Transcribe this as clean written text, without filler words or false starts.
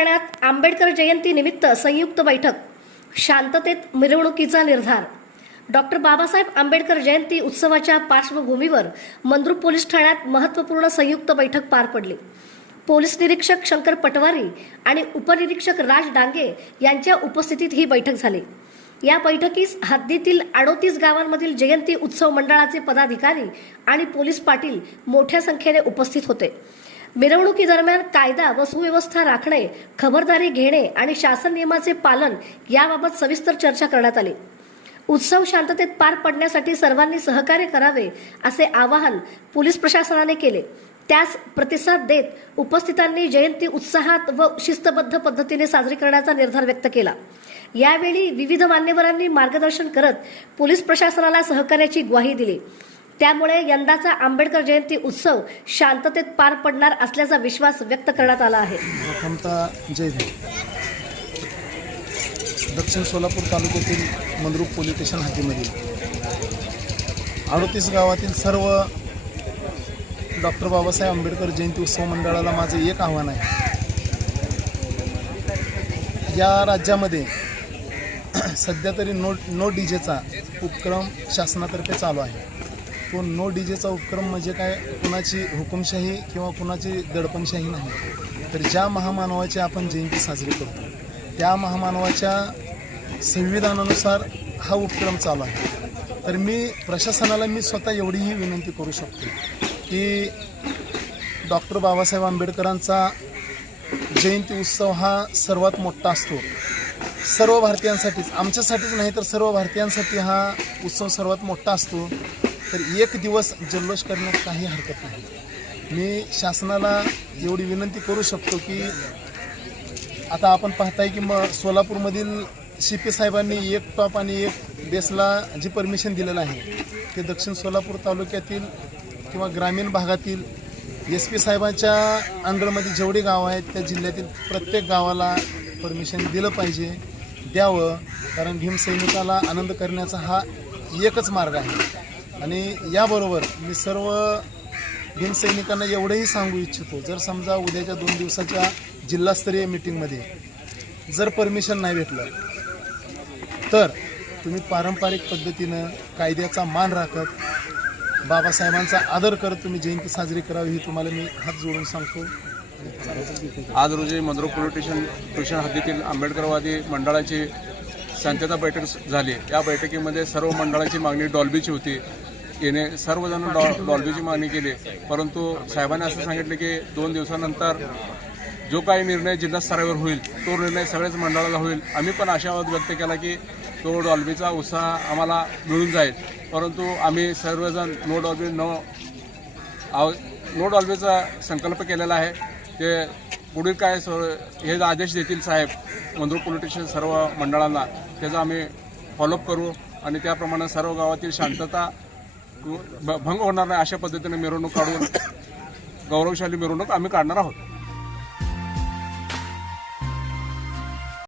ठाण्यात आंबेडकर जयंती निमित्त संयुक्त बैठक, शांततेत मिरवणुकीचा निर्धार। डॉक्टर बाबासाहेब आंबेडकर जयंती उत्सवाच्या पार्श्वभूमीवर मंद्रुप पोलीस ठाण्यात महत्त्वपूर्ण संयुक्त बैठक पार पडली। पोलीस निरीक्षक शंकर पटवारी आणि उपनिरीक्षक राज डांगे यांच्या उपस्थितीत ही बैठक झाली। या बैठकीस हद्दीतील 38 गावांमधील जयंती उत्सव मंडळाचे पदाधिकारी आणि पोलीस पाटील मोठ्या संख्येने उपस्थित होते। मिरवणुकीदरम्यान कायदा व सुव्यवस्था राखणे, खबरदारी घेणे आणि शासन नियमाचे पालन याबाबत सविस्तर चर्चा करण्यात आली। उत्सव शांततेत पार पडण्यासाठी सर्वांनी सहकार्य करावे असे आवाहन पोलीस प्रशासनाने केले। त्यास प्रतिसाद देत उपस्थितांनी जयंती उत्साहात व शिस्तबद्ध पद्धतीने साजरी करण्याचा निर्धार व्यक्त केला। यावेळी विविध मान्यवरांनी मार्गदर्शन करत पोलीस प्रशासनाला सहकार्याची ग्वाही दिली। त्यामुळे यंदाचा आंबेडकर जयंती उत्सव शांततेत पार पडणार असल्याचा विश्वास व्यक्त करण्यात आला आहे। दक्षिण सोलापूर तालुक्यातील मंद्रुप पोलीस स्टेशन हद्दीमधील 38 गावातील सर्व डॉक्टर बाबासाहेब आंबेडकर जयंती उत्सव मंडळाला माझे एक आव्हान आहे। या राज्यामध्ये सध्या तरी नो डीजेचा उपक्रम शासनातर्फे चालू आहे। तो नो डीजेचा उपक्रम म्हणजे काय, कुणाची हुकुमशाही किंवा कुणाची दडपणशाही नाही, तर ज्या महामानवाची आपण जयंती साजरी करतो त्या महामानवाच्या संविधानानुसार हा उपक्रम चालू आहे। तर मी प्रशासनाला स्वतः एवढीही विनंती करू शकतो की डॉक्टर बाबासाहेब आंबेडकरांचा जयंती उत्सव हा सर्वात मोठा असतो। सर्व भारतीयांसाठीच, आमच्यासाठीच नाही तर सर्व भारतीयांसाठी हा उत्सव सर्वात मोठा असतो। तर एक दिवस जल्लोष करण्यात काही हरकत नाही। मी शासनाला एवढी विनंती करू शकतो की आता आपण पाहताय की सोलापूरमधील CP साहेबांनी एक टॉप आणि एक बेसला जी परमिशन दिलेलं आहे ते दक्षिण सोलापूर तालुक्यातील किंवा ग्रामीण भागातील SP साहेबांच्या अंडरमध्ये जेवढी गावं आहेत त्या जिल्ह्यातील प्रत्येक गावाला परमिशन दिलं पाहिजे, द्यावं। कारण भीमसैनिकाला आनंद करण्याचा हा एकच मार्ग आहे। आणि याबरोबर मी सर्व भीमसैनिकांना एवढंही सांगू इच्छितो, जर समजा उद्याच्या 2 दिवसाच्या जिल्हास्तरीय मीटिंगमध्ये जर परमिशन नाही भेटलं तर तुम्ही पारंपरिक पद्धतीनं कायद्याचा मान राखत बाबासाहेबांचा आदर करत तुम्ही जयंती साजरी करावी, ही तुम्हाला मी हात जोडून सांगतो। आज रोजी मंद्रुप पोलीस स्टेशन हद्दीतील आंबेडकरवादी मंडळाची शांतता बैठक झाली। या बैठकीमध्ये सर्व मंडळाची मागणी डॉल्बीची होती। येणे सर्वजण डॉल्बीची मागणी केली, परंतु साहेबांनी असं सांगितलं की 2 दिवसानंतर जो काही निर्णय जिल्हा स्तरावर होईल तो निर्णय सगळ्याच मंडळाला होईल। आम्ही पण आशावाद व्यक्त केला की तो डॉल्बीचा उत्साह आम्हाला मिळून जाईल, परंतु आम्ही सर्वजण नो डॉल्बीचा संकल्प केलेला आहे। ते पुढील काय हे आदेश देतील साहेब मंद्रुप पोलीस स्टेशन सर्व मंडळांना, त्याचा आम्ही फॉलोअप करू आणि त्याप्रमाणे सर्व गावातील शांतता भंग होणार नाही अशा पद्धतीने मिरवणूक काढून गौरवशाली मिरवणूक आम्ही काढणार आहोत।